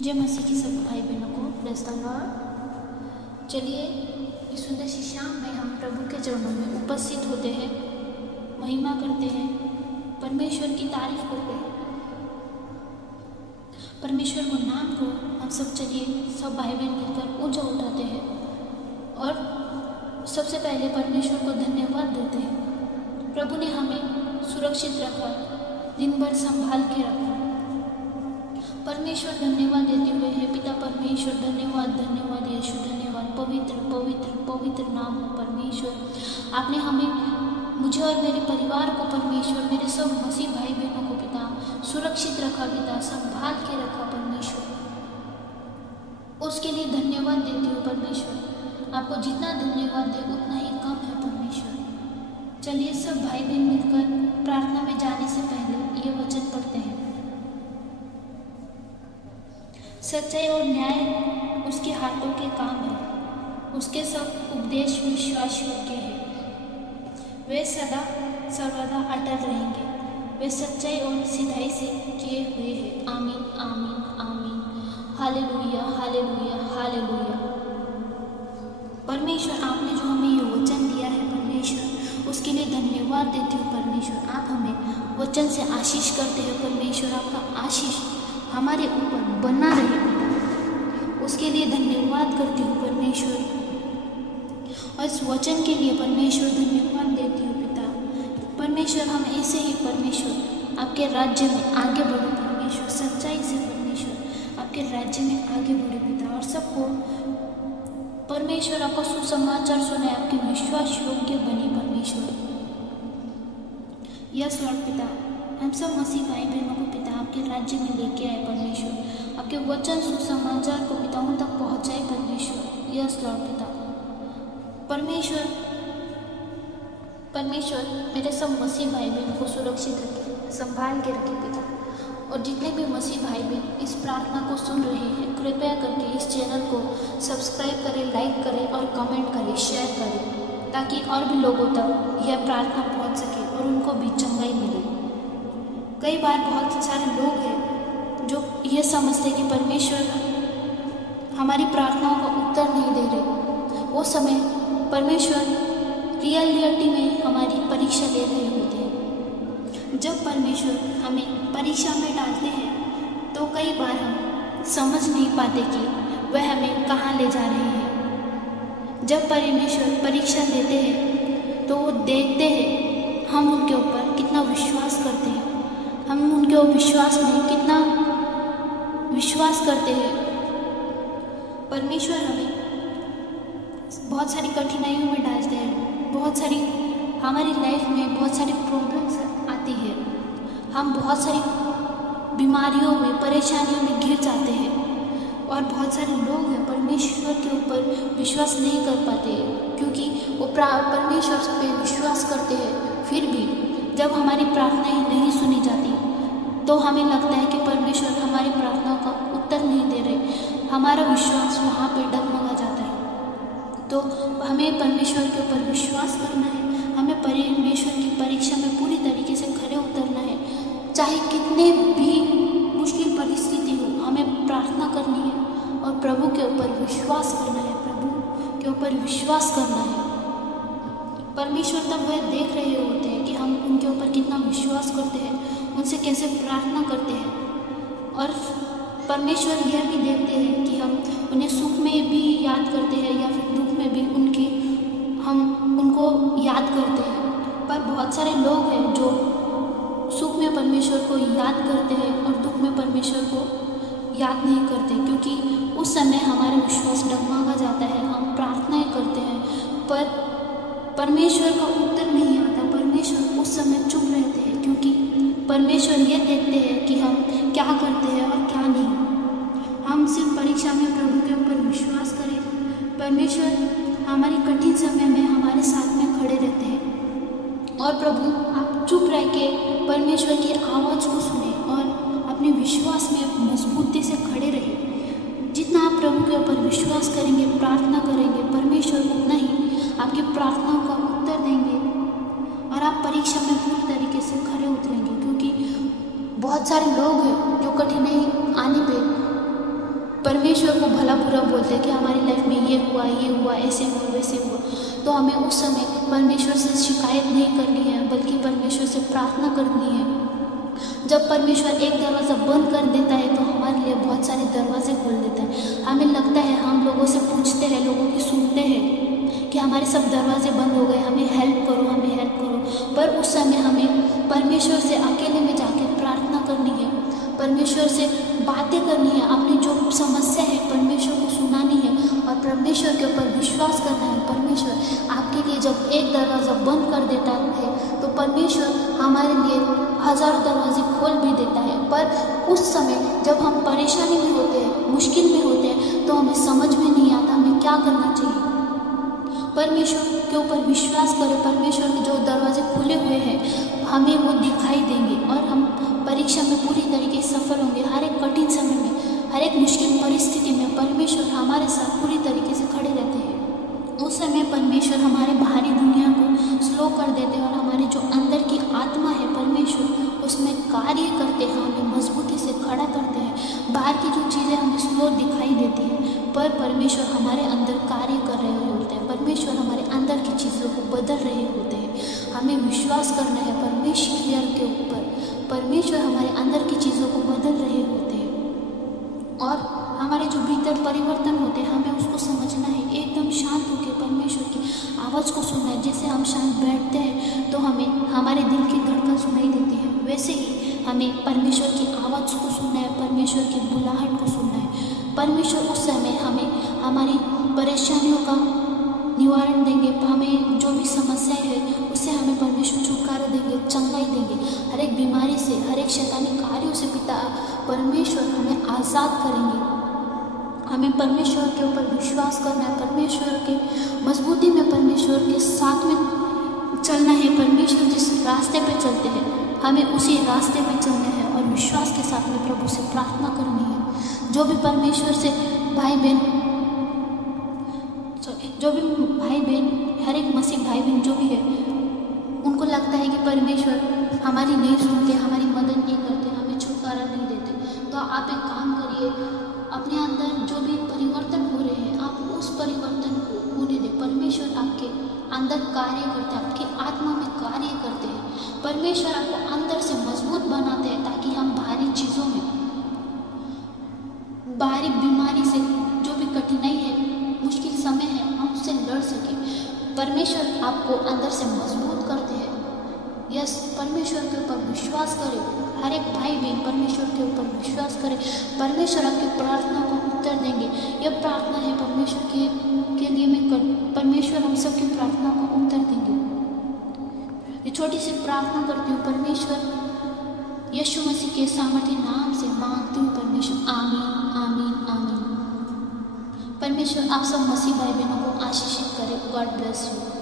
जय मसीह की सब भाई बहनों को प्रेज़ द लॉर्ड। चलिए इस सुंदर सी शाम में हम प्रभु के चरणों में उपस्थित होते हैं, महिमा करते हैं, परमेश्वर की तारीफ करते हैं, परमेश्वर को नाम को हम सब चलिए सब भाई बहन मिलकर ऊंचा उठाते हैं और सबसे पहले परमेश्वर को धन्यवाद देते हैं। प्रभु ने हमें सुरक्षित रखा, दिन भर संभाल के रखा। परमेश्वर धन्यवाद देते हुए है पिता परमेश्वर धन्यवाद, धन्यवाद यीशु, धन्यवाद। पवित्र पवित्र पवित्र नाम हो परमेश्वर। आपने हमें, मुझे और मेरे परिवार को परमेश्वर, मेरे सब मसीह भाई बहनों को पिता सुरक्षित रखा, पिता संभाल के रखा परमेश्वर। उसके लिए धन्यवाद देती हूँ परमेश्वर। आपको जितना धन्यवाद दे उतना ही कम है परमेश्वर। चलिए सब भाई बहन मिलकर प्रार्थना में जाने से पहले ये वचन पढ़ते हैं। सच्चाई और न्याय उसके हाथों के काम है, उसके सब उपदेश विश्वास योग्य है। वे सदा सर्वदा अटल रहेंगे, वे सच्चाई और सिधाई से किए हुए हैं। आमीन आमीन आमीन। Hallelujah hallelujah hallelujah. परमेश्वर आपने जो हमें ये वचन दिया है परमेश्वर, उसके लिए धन्यवाद देती हूँ परमेश्वर। आप हमें वचन से आशीष करते हैं परमेश्वर। आपका आशीष हमारे ऊपर बना रहे पिता, उसके लिए धन्यवाद करती हूँ परमेश्वर। और इस वचन के लिए परमेश्वर धन्यवाद देती हूँ पिता। परमेश्वर हम ऐसे ही परमेश्वर आपके राज्य में आगे बढ़ो परमेश्वर, सच्चाई से परमेश्वर आपके राज्य में आगे बढ़े पिता। और सबको परमेश्वर आपका सुसमाचार सुने, आपके विश्वास योग्य बने परमेश्वर। यस लॉर्ड पिता, हम सब मसीह भाई बहनों को पिता आपके राज्य में लेके आए परमेश्वर। आपके वचन सुसमाचार को पिता उन तक पहुँचाए परमेश्वर। यस लॉर्ड पिता। परमेश्वर मेरे सब मसीह भाई बहनों को सुरक्षित रखे, संभाल के रखे पिता। और जितने भी मसीह भाई बहन इस प्रार्थना को सुन रहे हैं, कृपया करके इस चैनल को सब्सक्राइब करें, लाइक करें और कमेंट करें, शेयर करें, ताकि और भी लोगों तक यह प्रार्थना पहुँच सके और उनको भी चंगाई मिले। कई बार बहुत सारे लोग हैं जो ये समझते कि परमेश्वर हमारी प्रार्थनाओं का उत्तर नहीं दे रहे। वो समय परमेश्वर रियलिटी में हमारी परीक्षा ले रहे होते हैं। जब परमेश्वर हमें परीक्षा में डालते हैं तो कई बार हम समझ नहीं पाते कि वह हमें कहाँ ले जा रहे हैं। जब परमेश्वर परीक्षा लेते हैं तो वो देखते हैं हम उनके ऊपर कितना विश्वास करते हैं, हम उनके विश्वास में कितना विश्वास करते हैं। परमेश्वर हमें बहुत सारी कठिनाइयों में डालते हैं, बहुत सारी हमारी लाइफ में बहुत सारी प्रॉब्लम्स आती है, हम बहुत सारी बीमारियों में, परेशानियों में घिर जाते हैं। और बहुत सारे लोग हैं परमेश्वर के ऊपर विश्वास नहीं कर पाते क्योंकि वो परमेश्वर पे विश्वास करते हैं, फिर भी जब हमारी प्रार्थनाएं नहीं सुनी जाती तो हमें लगता है कि परमेश्वर हमारी प्रार्थनाओं का उत्तर नहीं दे रहे, हमारा विश्वास वहाँ पे डगमगा जाता है। तो हमें परमेश्वर के ऊपर विश्वास करना है, हमें परमेश्वर की परीक्षा में पूरी तरीके से खरे उतरना है। चाहे कितने भी मुश्किल परिस्थिति हो, हमें प्रार्थना करनी है और प्रभु के ऊपर विश्वास करना है, प्रभु के ऊपर विश्वास करना है। परमेश्वर तब वह देख रहे होते हैं कि हम उनके ऊपर कितना विश्वास करते हैं, उनसे कैसे प्रार्थना करते हैं। और परमेश्वर यह भी देखते हैं कि हम उन्हें सुख में भी याद करते हैं या फिर दुख में भी हम उनको याद करते हैं। पर बहुत सारे लोग हैं जो सुख में परमेश्वर को याद करते हैं और दुख में परमेश्वर को याद नहीं करते, क्योंकि उस समय हमारा विश्वास डगमगा जाता है, हम प्रार्थनाएं करते हैं पर परमेश्वर का उत्तर नहीं आता। परमेश्वर उस समय चुप रहते हैं क्योंकि परमेश्वर ये देखते हैं कि हम क्या करते हैं और क्या नहीं। हम सिर्फ परीक्षा में प्रभु के ऊपर विश्वास करें, परमेश्वर हमारी कठिन समय में हमारे साथ में खड़े रहते हैं। और प्रभु आप चुप रह के परमेश्वर की आवाज़ को सुने और अपने विश्वास में मजबूती से खड़े रहें। जितना आप प्रभु के ऊपर विश्वास करेंगे, प्रार्थना करेंगे, परमेश्वर उतना ही आपकी प्रार्थनाओं का उत्तर देंगे और आप परीक्षा में पूरी तरीके से खड़े उतरेंगे। क्योंकि बहुत सारे लोग हैं जो कठिनाई आने पे परमेश्वर को भला बुरा बोलते हैं कि हमारी लाइफ में ये हुआ, ऐसे हुआ, वैसे हुआ, तो हमें उस समय परमेश्वर से शिकायत नहीं करनी है, बल्कि परमेश्वर से प्रार्थना करनी है। जब परमेश्वर एक दरवाज़ा बंद कर देता है तो हमारे लिए बहुत सारे दरवाजे खोल देता है। हमें लगता है, हम लोगों से पूछते हैं, लोगों की सुनते हैं कि हमारे सब दरवाजे बंद हो गए, हमें हेल्प करो, हमें हेल्प करो। पर उस समय हमें परमेश्वर से अकेले में जाके प्रार्थना करनी है, परमेश्वर से बातें करनी है, अपनी जो समस्या है परमेश्वर को सुनानी है और परमेश्वर के ऊपर विश्वास करना है। परमेश्वर आपके लिए जब एक दरवाज़ा बंद कर देता है तो परमेश्वर हमारे लिए हज़ारों दरवाजे खोल भी देता है। पर उस समय जब हम परेशानी में होते हैं, मुश्किल में होते हैं, तो हमें समझ में नहीं आता हमें क्या करना चाहिए। परमेश्वर के ऊपर विश्वास करें। परमेश्वर के जो दरवाजे खुले हुए हैं हमें वो दिखाई देंगे और हम परीक्षा में पूरी तरीके से सफल होंगे। हर एक कठिन समय में, हर एक मुश्किल परिस्थिति में परमेश्वर हमारे साथ पूरी तरीके से खड़े रहते हैं। उस समय परमेश्वर हमारे बाहरी दुनिया को स्लो कर देते हैं और हमारे जो अंदर की आत्मा है परमेश्वर उसमें कार्य करते हैं, हमें मजबूती से खड़ा करते हैं। बाहर की जो चीज़ें हमें स्लो दिखाई देती हैं पर परमेश्वर हमारे अंदर कार्य कर रहे होते हैं, परमेश्वर हमारे अंदर की चीज़ों को बदल रहे होते हैं। हमें विश्वास करना है परमेश्वर के ऊपर, परमेश्वर हमारे अंदर की चीज़ों को बदल रहे होते हैं और हमारे जो भीतर परिवर्तन होते हैं हमें उसको समझना है। एकदम शांत होकर परमेश्वर की आवाज़ को सुनना है। जैसे हम शांत बैठते हैं तो हमें हमारे दिल की धड़कन सुनाई देती है, वैसे ही हमें परमेश्वर की आवाज़ को सुनना है, परमेश्वर की बुलाहट को सुनना है। परमेश्वर उस समय हमें हमारी परेशानियों का निवारण देंगे, हमें जो भी समस्याएं है उससे हमें परमेश्वर छुटकारा देंगे, चंगाई देंगे। हर एक बीमारी से, हर एक शैतानी कार्यों से पिता परमेश्वर हमें आज़ाद करेंगे। हमें परमेश्वर के ऊपर विश्वास करना है, परमेश्वर के मजबूती में परमेश्वर के साथ में चलना है। परमेश्वर जिस रास्ते पे चलते हैं हमें उसी रास्ते पे चलना है और विश्वास के साथ में प्रभु से प्रार्थना करनी है। जो भी परमेश्वर से भाई बहन, हर एक मसीह भाई बहन जो भी है, उनको लगता है कि परमेश्वर हमारी नहीं सुनते, हमारी मदद नहीं करते, हमें छुटकारा नहीं देते, तो आप एक काम करिए, अपने अंदर जो भी परिवर्तन हो रहे हैं आप उस परिवर्तन को होने दें। परमेश्वर आपके अंदर कार्य करते हैं, आपकी आत्मा में कार्य करते हैं। परमेश्वर आपको अंदर से मजबूत बनाते हैं ताकि हम बाहरी चीज़ों में, बाहरी बीमारी से, जो भी कठिनाई है, मुश्किल समय है, हम उससे लड़ सकें। परमेश्वर आपको अंदर से मजबूत करते हैं। यस, परमेश्वर के ऊपर विश्वास करें। हर एक भाई बहन परमेश्वर के ऊपर विश्वास करें। परमेश्वर आपकी प्रार्थना को उत्तर देंगे। यह प्रार्थना है परमेश्वर के लिए मैं परमेश्वर हम सबकी प्रार्थना को उत्तर देंगे। ये छोटी सी प्रार्थना करती हूँ परमेश्वर यीशु मसीह के सामर्थ्य नाम से मांगती हूँ परमेश्वर, आमीन आमीन आमीन। परमेश्वर आप सब मसीह भाई बहनों को आशीषित करे। God bless you.